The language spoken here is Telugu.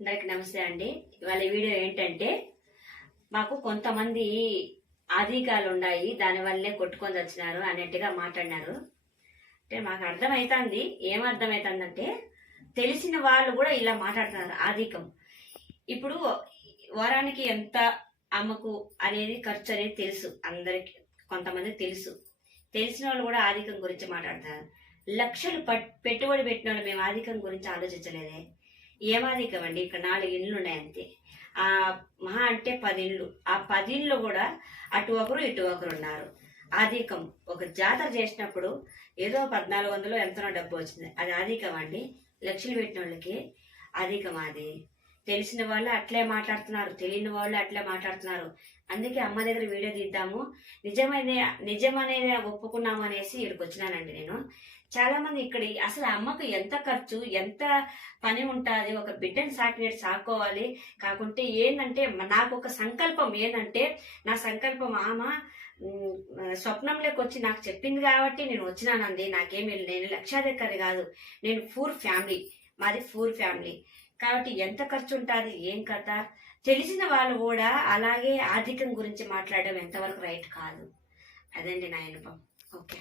అందరికి నమస్తే అండి. ఇవాళ వీడియో ఏంటంటే, మాకు కొంతమంది ఆధికాలు ఉన్నాయి, దానివల్లే కొట్టుకొని వచ్చినారు అన్నట్టుగా మాట్లాడినారు. అంటే మాకు అర్థమవుతుంది. ఏం అర్థమవుతుందంటే, తెలిసిన వాళ్ళు కూడా ఇలా మాట్లాడుతున్నారు. ఆధికం ఇప్పుడు వారానికి ఎంత అమ్మకు అనేది ఖర్చు అనేది తెలుసు అందరికి, కొంతమంది తెలుసు. తెలిసిన వాళ్ళు కూడా ఆధికం గురించి మాట్లాడతారు. లక్షలు పెట్టుబడి పెట్టిన వాళ్ళు మేము ఆధికం గురించి ఆలోచించలేదే. ఏమాధికం అండి? ఇక్కడ 4 ఇండ్లు ఉన్నాయి అంతే. ఆ మహా అంటే 10 ఇండ్లు. ఆ 10 ఇండ్లు కూడా అటు ఒకరు ఇటు ఒకరు ఉన్నారు. ఆధికం ఒక జాతర చేసినప్పుడు ఏదో 1400 ఎంతనో డబ్బు వచ్చింది, అది ఆధికం అండి? లక్షలు పెట్టిన వాళ్ళకి ఆధికం అది. తెలిసిన వాళ్ళు అట్లే మాట్లాడుతున్నారు, తెలియని వాళ్ళు అట్లే మాట్లాడుతున్నారు. అందుకే అమ్మ దగ్గర వీడియో తీద్దాము, నిజమనేది ఒప్పుకున్నాము అనేసి ఇక్కడికి వచ్చినానండి నేను. చాలా మంది ఇక్కడ అసలు అమ్మకు ఎంత ఖర్చు, ఎంత పని ఉంటుంది, ఒక బిడ్డని సాకోవాలి. కాకుంటే ఏంటంటే, నాకు ఒక సంకల్పం ఏంటంటే, నా సంకల్పం ఆమె స్వప్నంలోకి వచ్చి నాకు చెప్పింది కాబట్టి నేను వచ్చినానండి. నాకేమి, నేను లక్షాధికారి కాదు, నేను పూర్ ఫ్యామిలీ, మాది పూర్ ఫ్యామిలీ. కాబట్టి ఎంత ఖర్చు ఉంటుంది, ఏం కథ తెలిసిన వాళ్ళు కూడా అలాగే ఆర్థికం గురించి మాట్లాడడం ఎంతవరకు రైట్ కాదు. అదండి నా అనుభవం. ఓకే.